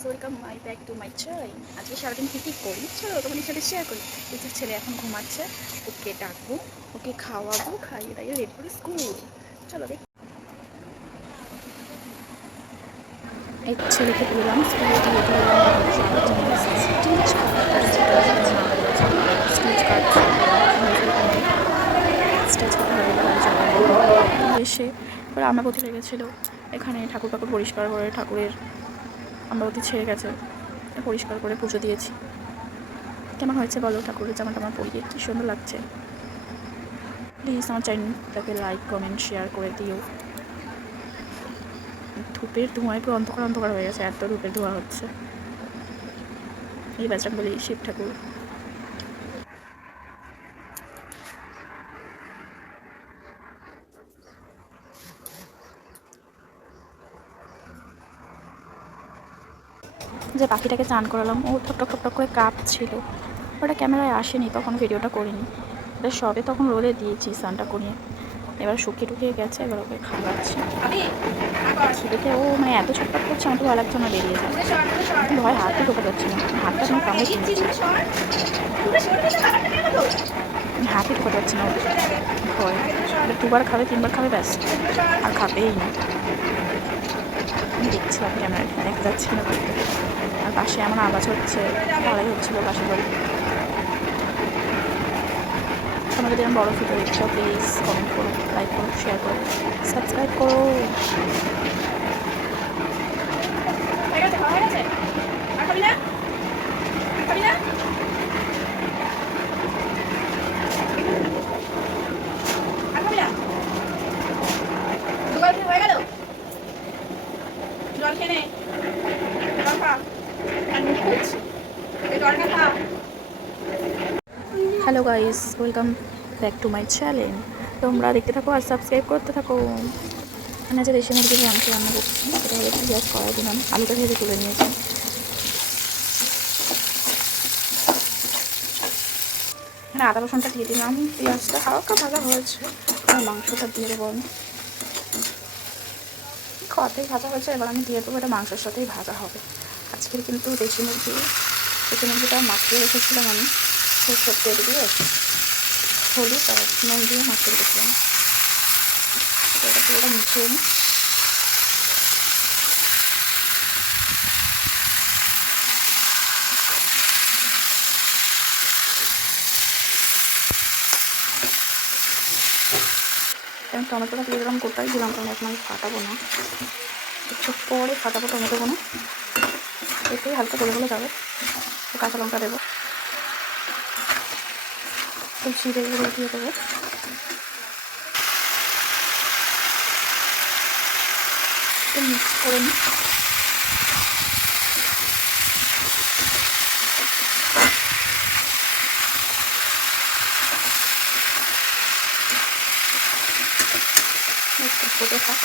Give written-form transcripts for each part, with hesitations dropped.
Guys, welcome my back to my channel. আজকে সারাদিন কী করি চলো তোমাদের সাথে শেয়ার করি। পিসির ছেলে এখন ঘুমাচ্ছে, ওকে ডাকবো, ওকে খাওয়াবো, খাইয়ে দাইয়ে রেডি করে স্কুল। চলো দেখ। এই ছেলেকে দিলাম স্কুলে দিয়ে দিলাম স্টিচ এসে এবার আমরাবতী লেগেছিলো এখানে ঠাকুর পাকুর পরিষ্কার করে ঠাকুরের আমরাবতী ছেড়ে গেছে, পরিষ্কার করে পুজো দিয়েছি। কেমন হয়েছে বলো? ঠাকুরের জামাটা আমার পরিয়ে কি সুন্দর লাগছে। প্লিজ আমার চ্যানেলটাকে লাইক কমেন্ট শেয়ার করে দিও। ধূপের ধোঁয়ায় পুরো অন্ধকার অন্ধকার হয়ে গেছে, এত ধূপের ধোঁয়া হচ্ছে। এই বজরংবলী শিব ঠাকুর। যে পাখিটাকে চান করালাম, ও ঠক ঠক ঠক ঠক করে কাঁপছিল। ওটা ক্যামেরায় আসেনি, তখন ভিডিওটা করিনি। ওটা সবে তখন রোদে দিয়েছি স্নানটা করিয়ে। এবার শুকিয়ে টুকিয়ে গেছে, এবার ওকে খাওয়াচ্ছি। দেখে ও মানে এত ছটফট করছে, আমার তো ভয় লাগছে না বেরিয়ে যায়। ভয় হাতই ঢোকা যাচ্ছে না, হাতটা আমি কামড়ে হাতই ঢোকা যাচ্ছে না ভয়। দুবার খাবে তিনবার খাবে ব্যাস, আর খাবেই না। আমি দেখছিলাম ক্যামেরায়, দেখা যাচ্ছে না। আর পাশে এমন আওয়াজ হচ্ছে, ভালোই হচ্ছিল পাশের বাড়ি। তোমরা যদি আমি বড় ভিডিও দেখছো প্লিজ কমেন্ট করো, লাইক করো, শেয়ার করো, সাবস্ক্রাইব করো। Hello guys, welcome back to my channel. তোমরা দেখতে থাকো আর সাবস্ক্রাইব করতে থাকো। আমি যে দেশি মুরগির মাংস রান্না করছি, সেটা হলে পেঁয়াজ কড়াই দিলাম, আলুটা ভেজে তুলে নিয়েছি। এখানে আদা রসুনটা দিয়ে দিলাম, পেঁয়াজটা হালকা ভাজা হয়েছে, আর মাংসটা দিয়ে দেবো আমি। কড়াতেই ভাজা হয়েছে, এবার আমি দিয়ে দেবো। এটা মাংসের সাথেই ভাজা হবে। আজকের কিন্তু দেশি মুরগিটা মাখিয়ে রেখেছিলাম আমি সরষের তেল দিয়ে, হলুদ আর নুন দিয়ে মাখিয়ে রেখেছিলাম। এটা পুরোটা মিশিয়ে নিই। আমি টমেটোটা দিয়ে দিলাম, গোটাই দিলাম, কারণ এখন আমি ফাটাবো না, একটু পরে ফাটাবো টমেটোগুলো। এতেই হালকা গলে গলে যাবে। কাঁচা লঙ্কা দেবো, তো জিরে গুঁড়ো দিয়ে দেবো। একটু মিক্স করে নিই। ফুটে থাক,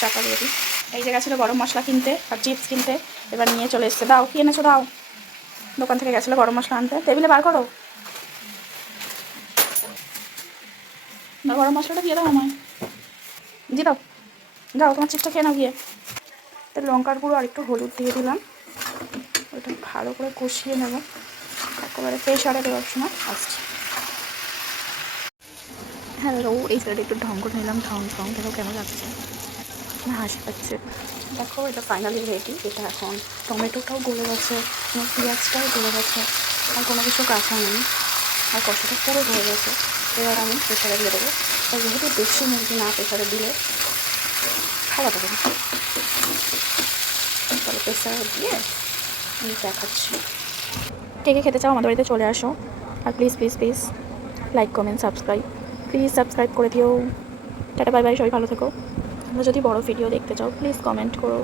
চাপা দিয়ে দিই। এই জায়গা ছিল গরম মশলা কিনতে আর চিপস কিনতে, এবার নিয়ে চলে এসছে। দাও, কি এনেছো দাও। দোকান থেকে গেছিলো গরম মশলা আনতে, টেবিলে বার করো। গরম মশলাটা দিয়ে দাও আমায়, দিয়ে দাও। যাও তোমার চিপসটা খেয়ে নাও গিয়ে। তো লঙ্কার গুঁড়ো আর একটু হলুদ দিয়ে দিলাম, ওইটা ভালো করে কষিয়ে নেব। একেবারে প্রেশারে দেওয়ার সময় আসছি। হ্যালো, এই সাইডে একটু ঢং করে নিলাম, ঢং দেখো কেমন লাগছে, আমার হাসি পাচ্ছে। দেখো এটা ফাইনালি রেডি। এটা এখন টমেটোটাও গলে গেছে, পেঁয়াজটাও গলে গেছে, আর কোনো কিছু কাঁচা নেই, আর কষাটা পুরো হয়ে গেছে। এবার আমি প্রেশারে দিয়ে দেবো। আর যেহেতু দেশি মুরগি না, প্রেশারে দিলে খাওয়া যাবে না, তাহলে প্রেশারে দিয়ে আমি দেখাচ্ছি। কে কে খেতে চাও আমাদের বাড়িতে চলে আসো। আর please please please like comment subscribe, please subscribe করে দিও। টাটা বাই বাই, সবাই ভালো থেকো। তোমরা যদি বড় ভিডিও দেখতে চাও প্লিজ কমেন্ট করো।